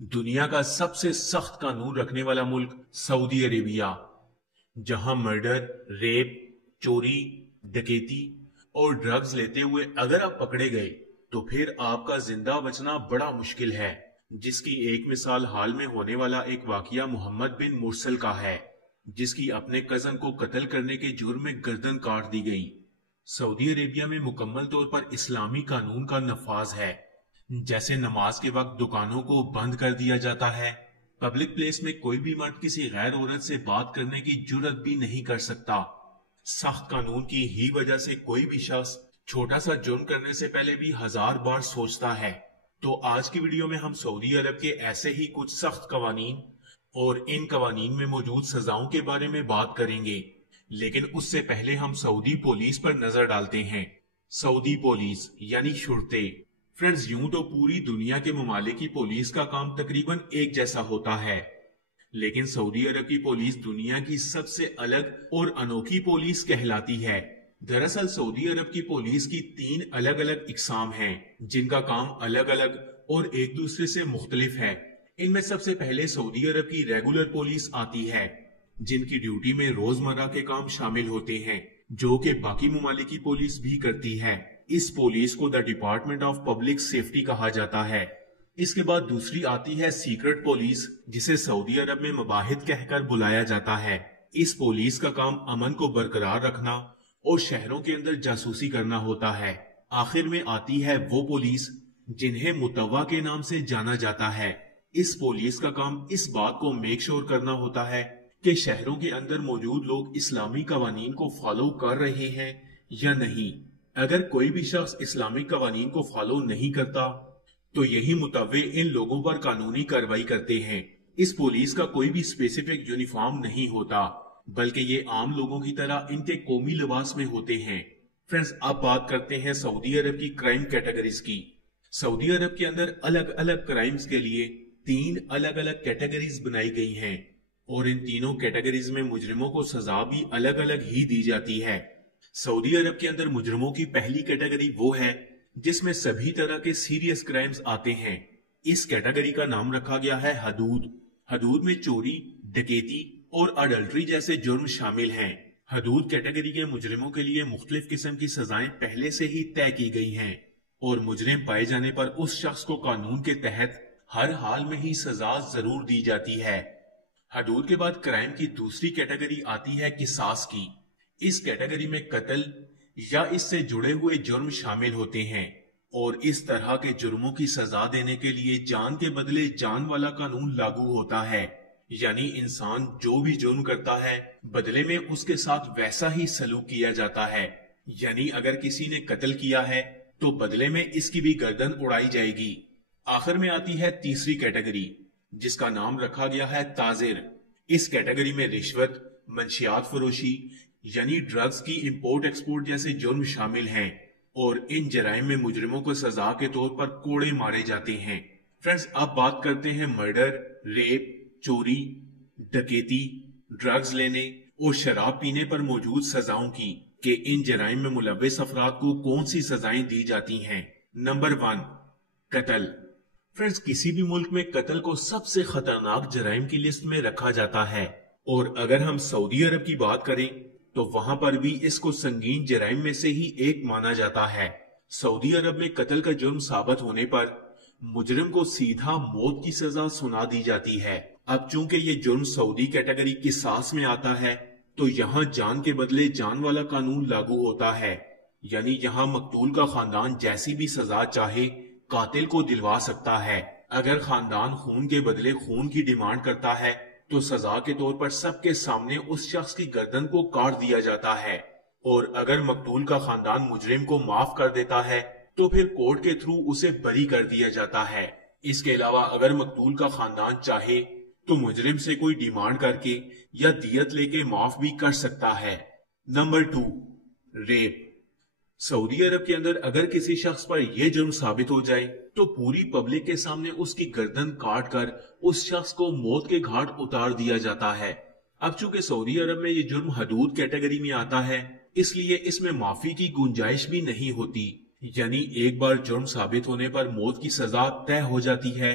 دنیا کا سب سے سخت قانون رکھنے والا ملک سعودی عربیہ، جہاں مرڈر، ریپ، چوری، ڈکیتی اور ڈرگز لیتے ہوئے اگر آپ پکڑے گئے تو پھر آپ کا زندہ بچنا بڑا مشکل ہے، جس کی ایک مثال حال میں ہونے والا ایک واقعہ محمد بن مرسل کا ہے، جس کی اپنے کزن کو قتل کرنے کے جرم میں گردن کاٹ دی گئی۔ سعودی عربیہ میں مکمل طور پر اسلامی قانون کا نفاذ ہے، جیسے نماز کے وقت دکانوں کو بند کر دیا جاتا ہے، پبلک پلیس میں کوئی بھی مرد کسی غیر عورت سے بات کرنے کی جرت بھی نہیں کر سکتا۔ سخت قانون کی ہی وجہ سے کوئی بھی شخص چھوٹا سا جرم کرنے سے پہلے بھی 1000 بار سوچتا ہے۔ تو آج کی ویڈیو میں ہم سعودی عرب کے ایسے ہی کچھ سخت قوانین اور ان قوانین میں موجود سزاؤں کے بارے میں بات کریں گے، لیکن اس سے پہلے ہم سعودی پولیس پر نظر ڈالتے ہیں۔ سعودی پولیس یعنی شرطے۔ فرینڈز، یوں تو پوری دنیا کے ممالک کی پولیس کا کام تقریباً ایک جیسا ہوتا ہے، لیکن سعودی عرب کی پولیس دنیا کی سب سے الگ اور انوکھی پولیس کہلاتی ہے۔ دراصل سعودی عرب کی پولیس کی 3 الگ الگ اقسام ہیں، جن کا کام الگ الگ اور ایک دوسرے سے مختلف ہے۔ ان میں سب سے پہلے سعودی عرب کی ریگولر پولیس آتی ہے، جن کی ڈیوٹی میں روزمرہ کے کام شامل ہوتے ہیں، جو کہ باقی ممالک کی پولیس بھی کرتی ہے۔ اس پولیس کو the department of public safety کہا جاتا ہے۔ اس کے بعد دوسری آتی ہے سیکرٹ پولیس، جسے سعودی عرب میں مباحث کہہ کر بلایا جاتا ہے۔ اس پولیس کا کام امن کو برقرار رکھنا اور شہروں کے اندر جاسوسی کرنا ہوتا ہے۔ آخر میں آتی ہے وہ پولیس جنہیں متوا کے نام سے جانا جاتا ہے۔ اس پولیس کا کام اس بات کو میک شور کرنا ہوتا ہے کہ شہروں کے اندر موجود لوگ اسلامی قوانین کو فالو کر رہے ہیں یا نہیں۔ اگر کوئی بھی شخص اسلامی قوانین کو فالو نہیں کرتا تو یہی متوع ان لوگوں پر قانونی کارروائی کرتے ہیں۔ اس پولیس کا کوئی بھی اسپیسیفک یونیفارم نہیں ہوتا، بلکہ یہ عام لوگوں کی طرح ان کے قومی لباس میں ہوتے ہیں۔ فرینڈز، اب بات کرتے ہیں سعودی عرب کی کرائم کیٹیگریز کی۔ سعودی عرب کے اندر الگ الگ کرائمز کے لیے 3 الگ الگ کیٹیگریز بنائی گئی ہیں، اور ان تینوں کیٹیگریز میں مجرموں کو سزا بھی الگ الگ ہی دی جاتی ہے۔ سعودی عرب کے اندر مجرموں کی پہلی کیٹیگری وہ ہے جس میں سبھی طرح کے سیریس کرائمز آتے ہیں۔ اس کیٹیگری کا نام رکھا گیا ہے حدود۔ حدود میں چوری، ڈکیتی اور اڈلٹری جیسے جرم شامل ہیں۔ حدود کیٹیگری کے مجرموں کے لیے مختلف قسم کی سزائیں پہلے سے ہی طے کی گئی ہیں، اور مجرم پائے جانے پر اس شخص کو قانون کے تحت ہر حال میں ہی سزا ضرور دی جاتی ہے۔ حدود کے بعد کرائم کی دوسری کیٹیگری آتی ہے قصاص کی۔ اس کیٹیگری میں قتل یا اس سے جڑے ہوئے جرم شامل ہوتے ہیں، اور اس طرح کے جرموں کی سزا دینے کے لیے جان کے بدلے جان والا قانون لاگو ہوتا ہے، یعنی انسان جو بھی جرم کرتا ہے بدلے میں اس کے ساتھ ویسا ہی سلوک کیا جاتا ہے۔ یعنی اگر کسی نے قتل کیا ہے تو بدلے میں اس کی بھی گردن اڑائی جائے گی۔ آخر میں آتی ہے تیسری کیٹیگری، جس کا نام رکھا گیا ہے تاجر۔ اس کیٹیگری میں رشوت، منشیات فروشی یعنی ڈرگز کی امپورٹ ایکسپورٹ جیسے جرم شامل ہیں، اور ان جرائم میں مجرموں کو سزا کے طور پر کوڑے مارے جاتے ہیں۔ فرینڈز، اب بات کرتے ہیں مرڈر، ریپ، چوری، ڈکیتی، ڈرگز لینے اور شراب پینے پر موجود سزاؤں کی، کہ ان جرائم میں ملوث افراد کو کون سی سزائیں دی جاتی ہیں۔ نمبر 1، قتل۔ فرینڈز، کسی بھی ملک میں قتل کو سب سے خطرناک جرائم کی لسٹ میں رکھا جاتا ہے، اور اگر ہم سعودی عرب کی بات کریں تو وہاں پر بھی اس کو سنگین جرائم میں سے ہی ایک مانا جاتا ہے۔ سعودی عرب میں قتل کا جرم ثابت ہونے پر مجرم کو سیدھا موت کی سزا سنا دی جاتی ہے۔ اب چونکہ یہ جرم سعودی کیٹیگری قصاص میں آتا ہے تو یہاں جان کے بدلے جان والا قانون لاگو ہوتا ہے، یعنی یہاں مقتول کا خاندان جیسی بھی سزا چاہے قاتل کو دلوا سکتا ہے۔ اگر خاندان خون کے بدلے خون کی ڈیمانڈ کرتا ہے تو سزا کے طور پر سب کے سامنے اس شخص کی گردن کو کاٹ دیا جاتا ہے، اور اگر مقتول کا خاندان مجرم کو معاف کر دیتا ہے تو پھر کورٹ کے تھرو اسے بری کر دیا جاتا ہے۔ اس کے علاوہ اگر مقتول کا خاندان چاہے تو مجرم سے کوئی ڈیمانڈ کر کے یا دیت لے کے معاف بھی کر سکتا ہے۔ Number 2، rape. سعودی عرب کے اندر اگر کسی شخص پر یہ جرم ثابت ہو جائے تو پوری پبلک کے سامنے اس کی گردن کاٹ کر اس شخص کو موت کے گھاٹ اتار دیا جاتا ہے۔ اب چونکہ سعودی عرب میں یہ جرم حدود کیٹیگری میں آتا ہے، اس لیے اس میں معافی کی گنجائش بھی نہیں ہوتی، یعنی ایک بار جرم ثابت ہونے پر موت کی سزا طے ہو جاتی ہے،